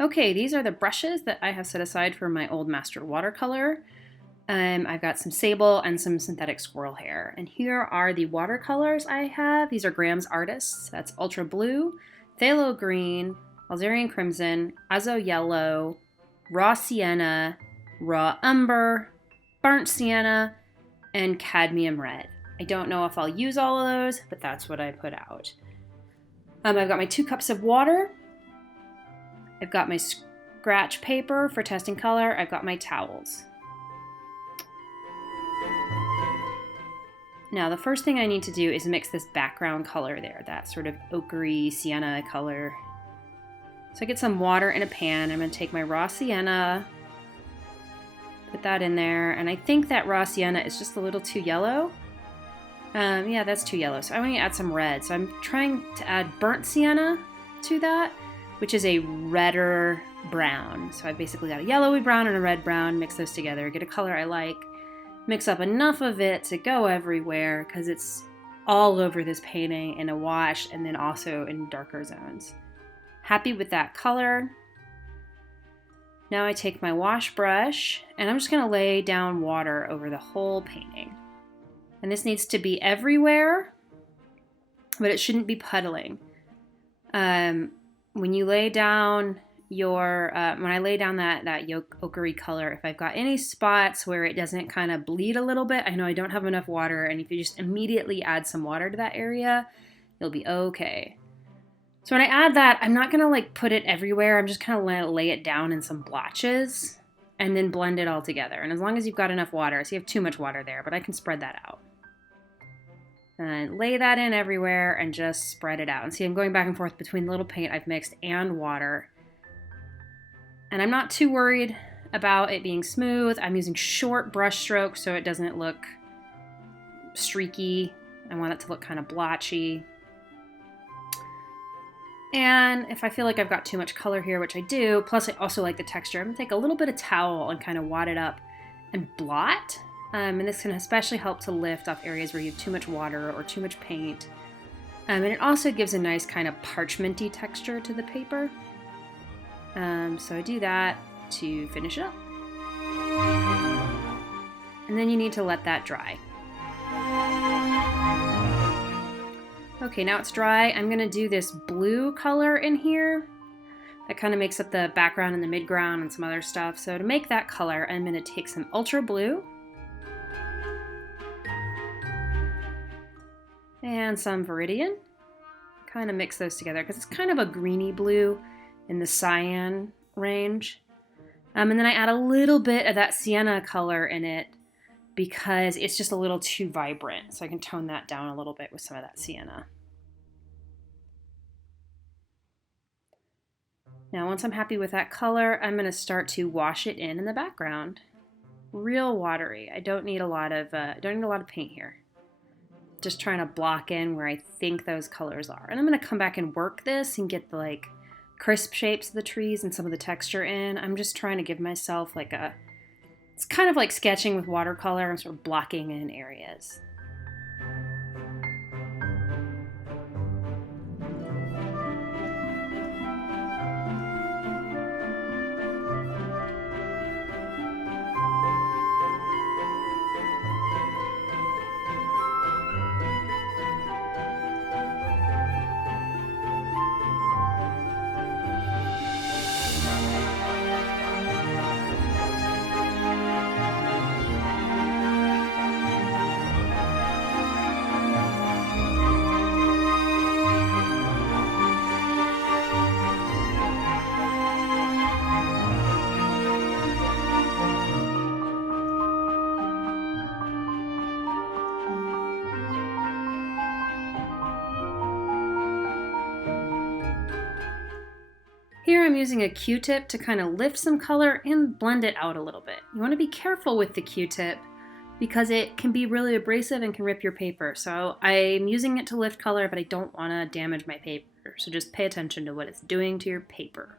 Okay, these are the brushes that I have set aside for my old master watercolor. I've got some sable and some synthetic squirrel hair. And here are the watercolors I have. These are Graham's Artists. That's Ultra Blue, Phthalo Green, Alzerian Crimson, Azo Yellow, Raw Sienna, Raw Umber, Burnt Sienna, and Cadmium Red. I don't know if I'll use all of those, but that's what I put out. I've got my 2 cups of water. I've got my scratch paper for testing color. I've got my towels. Now the first thing I need to do is mix this background color there, that sort of ochre sienna color. So I get some water in a pan. I'm going to take my raw sienna, put that in there, and I think that raw sienna is just a little too yellow. Yeah, that's too yellow, so I want to add some red. So I'm trying to add burnt sienna to that, which is a redder brown. So I basically got a yellowy brown and a red brown, mix those together, get a color I like, mix up enough of it to go everywhere because it's all over this painting in a wash and then also in darker zones. Happy with that color. Now I take my wash brush and I'm just going to lay down water over the whole painting. And this needs to be everywhere, but it shouldn't be puddling. When you lay down when I lay down that ochre color, if I've got any spots where it doesn't kind of bleed a little bit, I know I don't have enough water, and if you just immediately add some water to that area, it'll be okay. So when I add that, I'm not gonna like put it everywhere. I'm just gonna lay it down in some blotches and then blend it all together. And as long as you've got enough water, so you have too much water there, but I can spread that out. And lay that in everywhere and just spread it out. And see, I'm going back and forth between the little paint I've mixed and water. And I'm not too worried about it being smooth. I'm using short brush strokes so it doesn't look streaky. I want it to look kind of blotchy. And if I feel like I've got too much color here, which I do, plus I also like the texture, I'm gonna take a little bit of towel and kind of wad it up and blot. And this can especially help to lift off areas where you have too much water or too much paint. And it also gives a nice kind of parchmenty texture to the paper. So I do that to finish it up. And then you need to let that dry. Okay, now it's dry. I'm gonna do this blue color in here. That kind of makes up the background and the midground and some other stuff. So to make that color, I'm gonna take some Ultra Blue and some Viridian. Kind of mix those together because it's kind of a greeny blue in the cyan range. And then I add a little bit of that sienna color in it because it's just a little too vibrant. So I can tone that down a little bit with some of that sienna. Now once I'm happy with that color, I'm going to start to wash it in the background. Real watery. I don't need a lot of paint here. Just trying to block in where I think those colors are. And I'm going to come back and work this and get the like crisp shapes of the trees and some of the texture in. I'm just trying to give myself like it's kind of like sketching with watercolor. I'm sort of blocking in areas. Here I'm using a Q-tip to kind of lift some color and blend it out a little bit. You want to be careful with the Q-tip because it can be really abrasive and can rip your paper. So I'm using it to lift color, but I don't want to damage my paper. So just pay attention to what it's doing to your paper.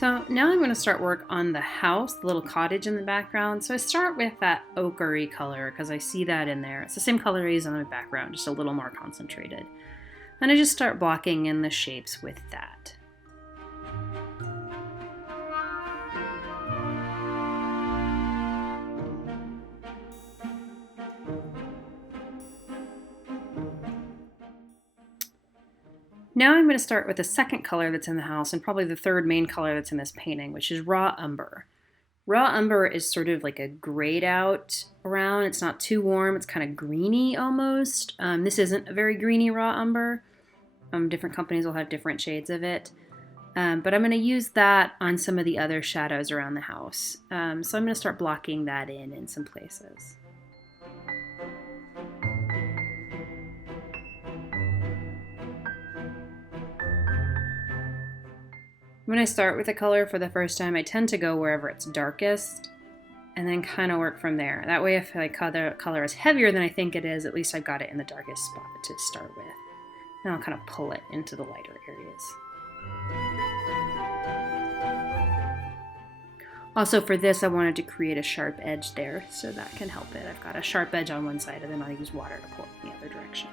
So now I'm going to start work on the house, the little cottage in the background. So I start with that ochre color because I see that in there. It's the same color I use on the background, just a little more concentrated. And I just start blocking in the shapes with that. Now I'm going to start with the second color that's in the house and probably the third main color that's in this painting, which is raw umber. Raw umber is sort of like a grayed out brown. It's not too warm. It's kind of greeny almost. This isn't a very greeny raw umber. Different companies will have different shades of it. But I'm going to use that on some of the other shadows around the house. So I'm going to start blocking that in some places. When I start with a color for the first time, I tend to go wherever it's darkest and then kind of work from there. That way, if the color is heavier than I think it is, at least I've got it in the darkest spot to start with. Then I'll kind of pull it into the lighter areas. Also for this, I wanted to create a sharp edge there, so that can help it. I've got a sharp edge on one side and then I'll use water to pull it in the other direction.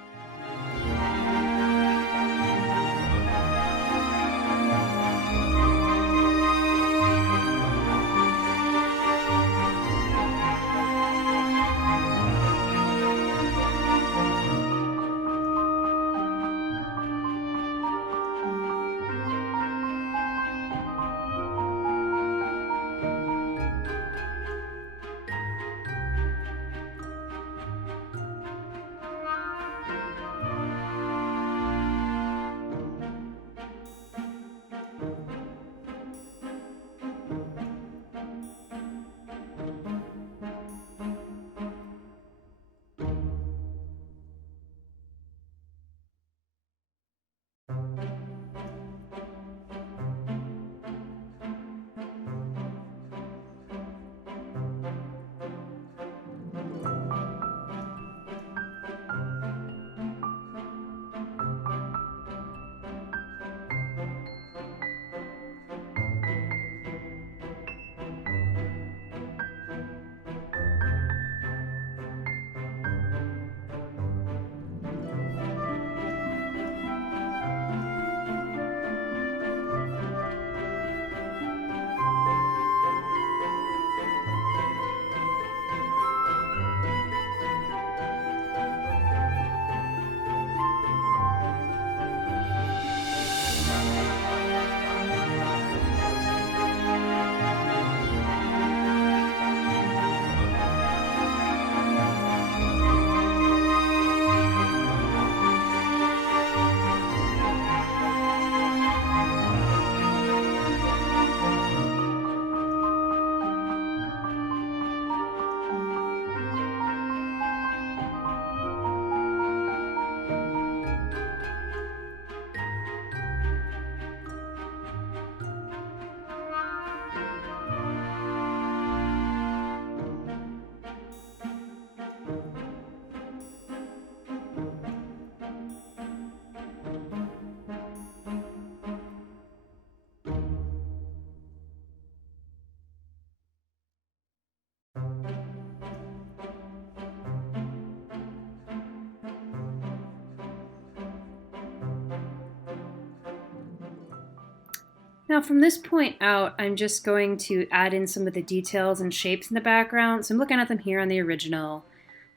Now from this point out, I'm just going to add in some of the details and shapes in the background. So I'm looking at them here on the original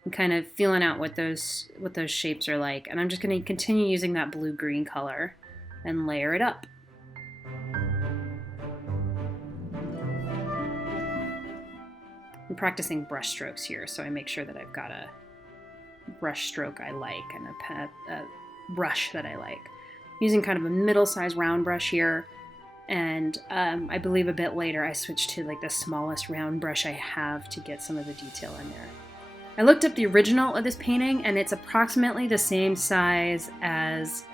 and kind of feeling out what those shapes are like. And I'm just going to continue using that blue-green color and layer it up. I'm practicing brush strokes here, so I make sure that I've got a brush stroke I like and a brush that I like. I'm using kind of a middle-sized round brush here. And I believe a bit later I switched to like the smallest round brush I have to get some of the detail in there. I looked up the original of this painting and it's approximately the same size as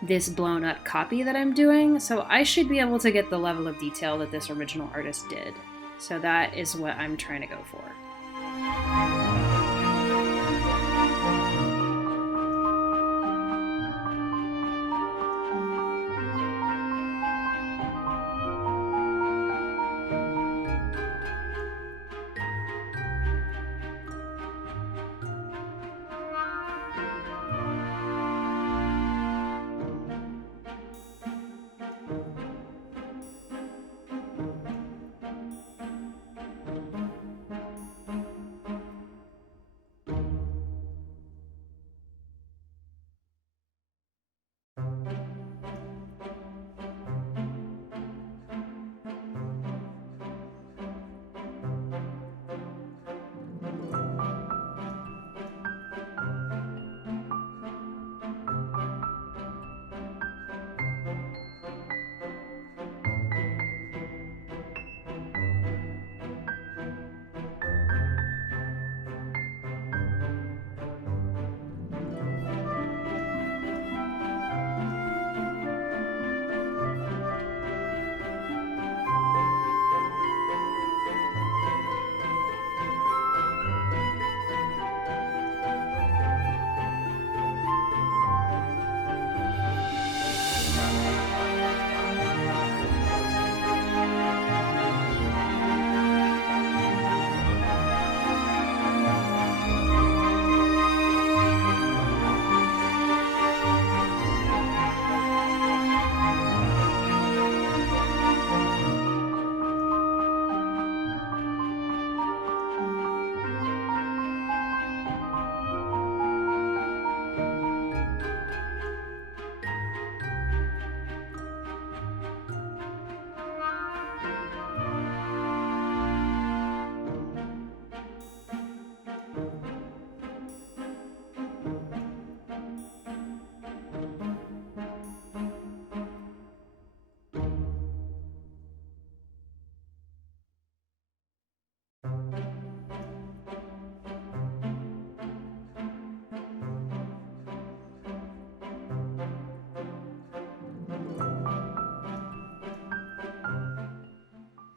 this blown up copy that I'm doing, so I should be able to get the level of detail that this original artist did. So that is what I'm trying to go for.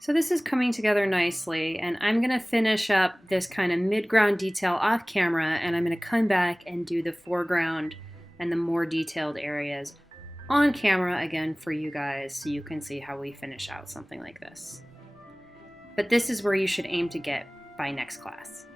So this is coming together nicely, and I'm going to finish up this kind of mid-ground detail off camera, and I'm going to come back and do the foreground and the more detailed areas on camera again for you guys so you can see how we finish out something like this. But this is where you should aim to get by next class.